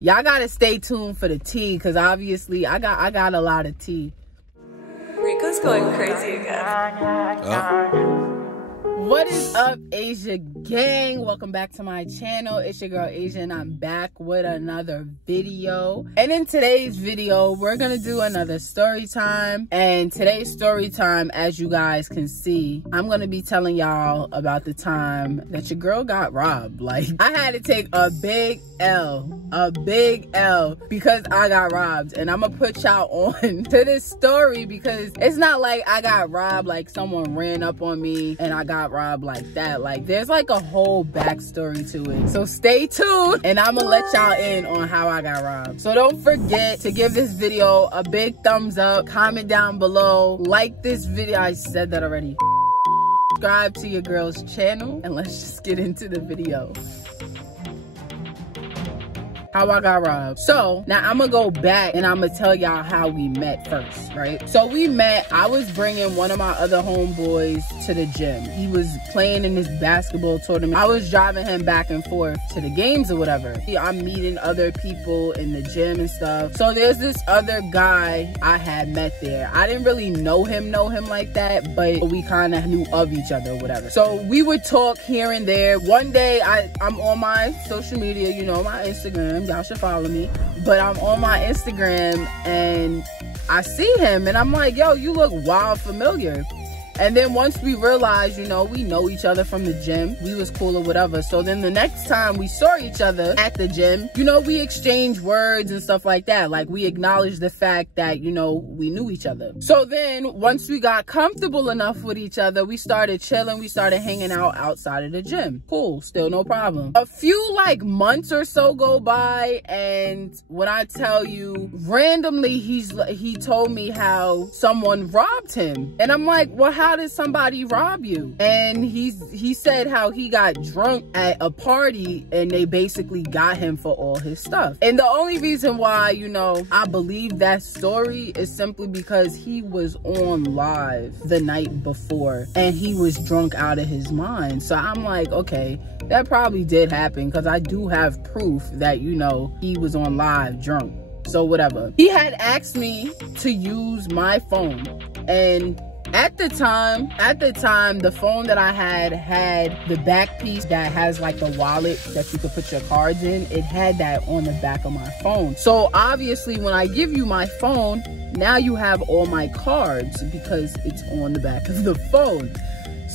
Y'all gotta stay tuned for the tea, because obviously I got a lot of tea. Rico's going crazy again. What is up, Asia gang? Welcome back to my channel. It's your girl Asia, and I'm back with another video. And in today's video, we're gonna do another story time. And today's story time, as you guys can see, I'm gonna be telling y'all about the time that your girl got robbed. Like, I had to take a big L because I got robbed. And I'm gonna put y'all on to this story, because it's not like I got robbed like someone ran up on me and I got robbed like that. Like, there's like a whole backstory to it. So stay tuned, and I'm gonna let y'all in on how I got robbed. So don't forget to give this video a big thumbs up, comment down below, like this video. I said that already. Subscribe to your girl's channel, and let's just get into the video. How I got robbed. So now I'm gonna go back and I'm gonna tell y'all how we met first, right? So we met, I was bringing one of my other homeboys to the gym. He was playing in this basketball tournament. I was driving him back and forth to the games or whatever. I'm meeting other people in the gym and stuff. So there's this other guy I had met there. I didn't really know him like that, but we kind of knew of each other or whatever. So we would talk here and there. One day I'm on my social media, you know, my Instagram. Y'all should follow me. But I'm on my Instagram and I see him and I'm like, yo, you look wild familiar. And then once we realized, you know, we know each other from the gym, we was cool or whatever. So then the next time we saw each other at the gym, you know, we exchanged words and stuff like that. Like, we acknowledged the fact that, you know, we knew each other. So then once we got comfortable enough with each other, we started chilling. We started hanging out outside of the gym. Cool, still no problem. A few like months or so go by, and when I tell you, randomly he told me how someone robbed him. And I'm like, well, how did somebody rob you? And he said how he got drunk at a party and they basically got him for all his stuff. And the only reason why, you know, I believe that story is simply because he was on live the night before and he was drunk out of his mind. So I'm like, okay, that probably did happen, because I do have proof that, you know, he was on live drunk. So whatever. He had asked me to use my phone, and at the time, the phone that I had the back piece that has like the wallet that you could put your cards in. It had that on the back of my phone. So obviously when I give you my phone, now you have all my cards because it's on the back of the phone.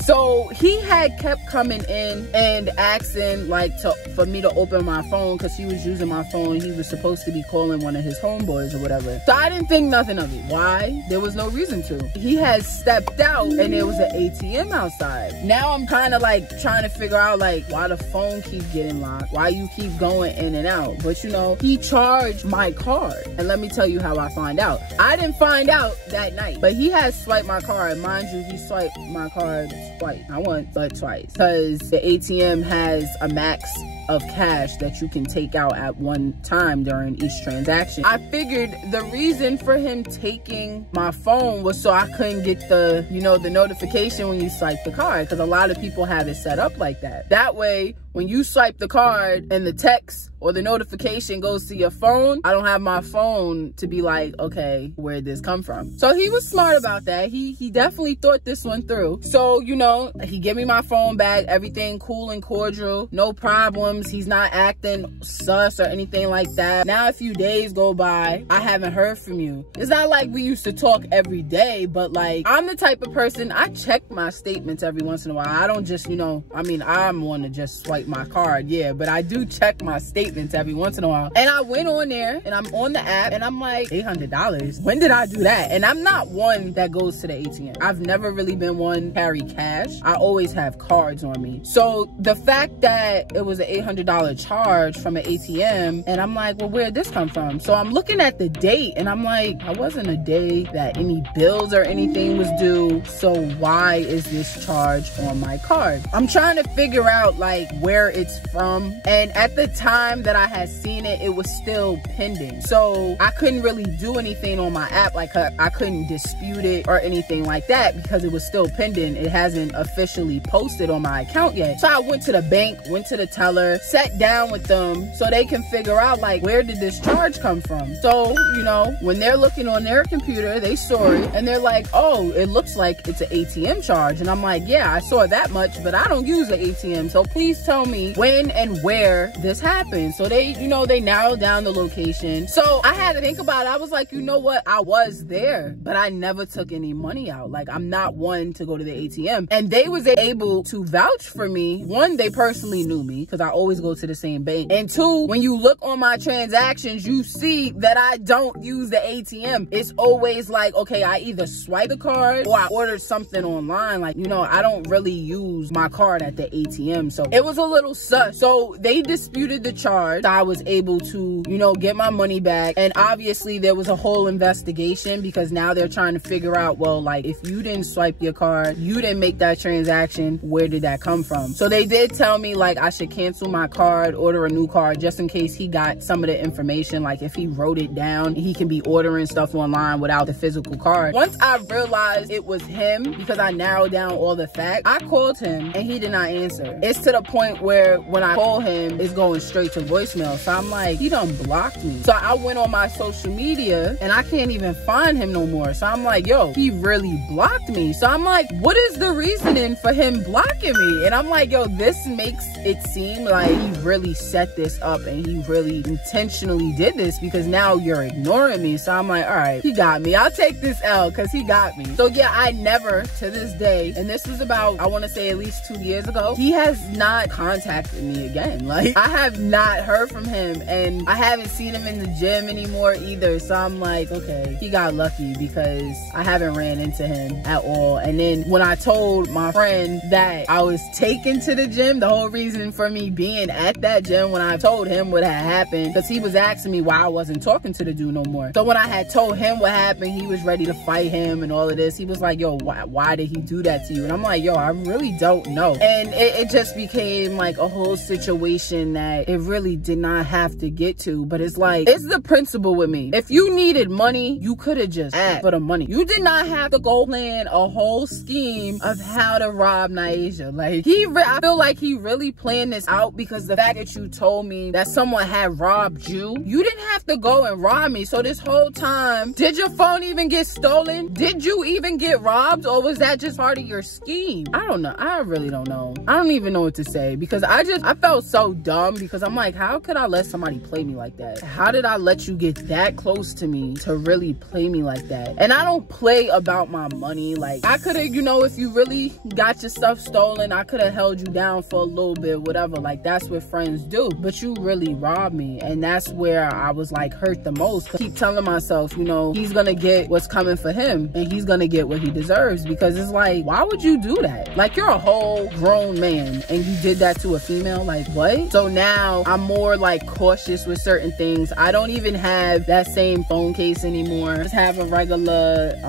So he had kept coming in and asking like for me to open my phone, because he was using my phone. He was supposed to be calling one of his homeboys or whatever. So I didn't think nothing of it. Why? There was no reason to. He had stepped out and there was an ATM outside. Now I'm kind of like trying to figure out like why the phone keep getting locked, why you keep going in and out. But you know, he charged my card. And let me tell you how I find out. I didn't find out that night, but he had swiped my card. Mind you, he swiped my card twice. Not once, but twice. Because the ATM has a max of cash that you can take out at one time during each transaction. I figured the reason for him taking my phone was so I couldn't get the, you know, the notification when you swipe the card, because a lot of people have it set up like that. That way, when you swipe the card and the text or the notification goes to your phone, I don't have my phone to be like, okay, where'd this come from? So he was smart about that. He definitely thought this one through. So, you know, he gave me my phone back, everything cool and cordial, no problems. He's not acting sus or anything like that. Now a few days go by, I haven't heard from you. It's not like we used to talk every day, but like, I'm the type of person, I check my statements every once in a while. I don't just, you know, I mean, I'm one to just swipe my card, yeah, but I do check my statements every once in a while. And I went on there and I'm on the app and I'm like, $800? When did I do that? And I'm not one that goes to the ATM. I've never really been one to carry cash. I always have cards on me. So the fact that it was an $800 charge from an ATM, and I'm like, well, where'd this come from? So I'm looking at the date and I'm like, I wasn't a day that any bills or anything was due. So why is this charge on my card? I'm trying to figure out like where where it's from. And at the time that I had seen it, it was still pending. So I couldn't really do anything on my app. Like I couldn't dispute it or anything like that because it was still pending. It hasn't officially posted on my account yet. So I went to the bank, went to the teller, sat down with them so they can figure out like, where did this charge come from? So, you know, when they're looking on their computer, they saw it and they're like, oh, it looks like it's an ATM charge. And I'm like, yeah, I saw that much, but I don't use the ATM. So please tell me when and where this happened. So they, you know, they narrowed down the location. So I had to think about it. I was like, you know what? I was there, but I never took any money out. Like, I'm not one to go to the ATM. And they was able to vouch for me. One, they personally knew me because I always go to the same bank. And two, when you look on my transactions, you see that I don't use the ATM. It's always like, okay, I either swipe the card or I ordered something online. Like, you know, I don't really use my card at the ATM. So it was a little sus. So they disputed the charge. I was able to, you know, get my money back. And obviously there was a whole investigation because now they're trying to figure out, well, like, if you didn't swipe your card, you didn't make that transaction, where did that come from? So they did tell me like I should cancel my card, order a new card, just in case he got some of the information. Like if he wrote it down, he can be ordering stuff online without the physical card. Once I realized it was him, because I narrowed down all the facts, I called him and he did not answer. It's to the point where when I call him, it's going straight to voicemail. So I'm like, he done blocked me. So I went on my social media and I can't even find him no more. So I'm like, yo, he really blocked me. So I'm like, what is the reasoning for him blocking me? And I'm like, yo, this makes it seem like he really set this up and he really intentionally did this because now you're ignoring me. So I'm like, all right, he got me. I'll take this L because he got me. So yeah, I never to this day, and this was about, I want to say at least 2 years ago, he has not contacted me again. Like, I have not heard from him and I haven't seen him in the gym anymore either. So I'm like, okay, he got lucky because I haven't ran into him at all. And then when I told my friend that I was taken to the gym, the whole reason for me being at that gym, when I told him what had happened, because he was asking me why I wasn't talking to the dude no more. So when I had told him what happened, he was ready to fight him and all of this. He was like, yo, why did he do that to you? And I'm like, yo, I really don't know. And it just became like a whole situation that it really did not have to get to. But it's like, it's the principle with me. If you needed money, you could have just asked for the money. You did not have to go plan a whole scheme of how to rob Naisha. Like, I feel like he really planned this out, because the fact that you told me that someone had robbed you, you didn't have to go and rob me. So this whole time, did your phone even get stolen? Did you even get robbed? Or was that just part of your scheme? I don't know. I really don't know. I don't even know what to say, because I felt so dumb, because I'm like, how could I let somebody play me like that? How did I let you get that close to me to really play me like that? And I don't play about my money. Like, I could have, you know, if you really got your stuff stolen, I could have held you down for a little bit, whatever. Like, that's what friends do. But you really robbed me. And that's where I was like hurt the most. Keep telling myself, you know, he's gonna get what's coming for him and he's gonna get what he deserves, because it's like, why would you do that? Like, you're a whole grown man and you did that to a female. Like, what? So now I'm more like cautious with certain things. I don't even have that same phone case anymore. I just have a regular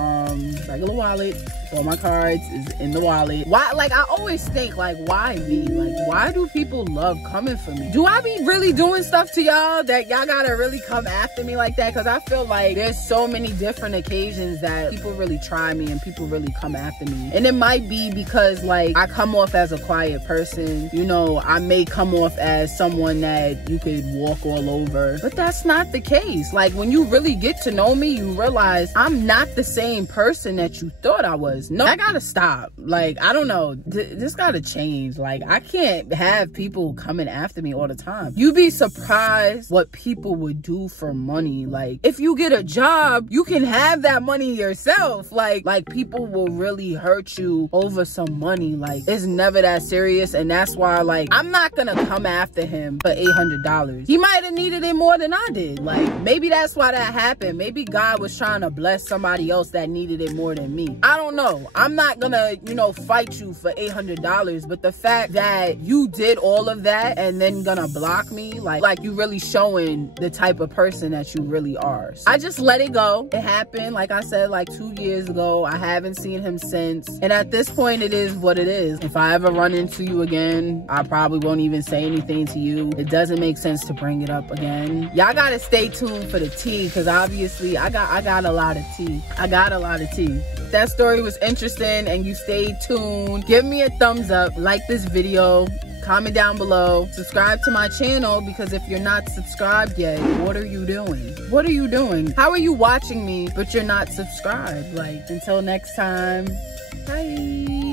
wallet. All my cards is in the wallet. Why? Like, I always think, like, why me? Like, why do people love coming for me? Do I be really doing stuff to y'all that y'all gotta really come after me like that? Because I feel like there's so many different occasions that people really try me and people really come after me. And it might be because, like, I come off as a quiet person. You know, I may come off as someone that you could walk all over. But that's not the case. Like, when you really get to know me, you realize I'm not the same person that you thought I was. No, I gotta stop. Like, I don't know. This gotta change. Like, I can't have people coming after me all the time. You'd be surprised what people would do for money. Like, if you get a job, you can have that money yourself. Like people will really hurt you over some money. Like, it's never that serious. And that's why, like, I'm not gonna come after him for $800. He might have needed it more than I did. Like, maybe that's why that happened. Maybe God was trying to bless somebody else that needed it more than me. I don't know. no, I'm not gonna, you know, fight you for $800. But the fact that you did all of that and then gonna block me, like you really showing the type of person that you really are. So I just let it go. It happened, like I said, like 2 years ago. I haven't seen him since. And at this point, it is what it is. If I ever run into you again, I probably won't even say anything to you. It doesn't make sense to bring it up again. Y'all gotta stay tuned for the tea, because obviously I got a lot of tea. I got a lot of tea. If that story was interesting and you stayed tuned, give me a thumbs up, like this video, comment down below, subscribe to my channel, because if you're not subscribed yet, what are you doing? What are you doing? How are you watching me but you're not subscribed? Like, until next time, bye.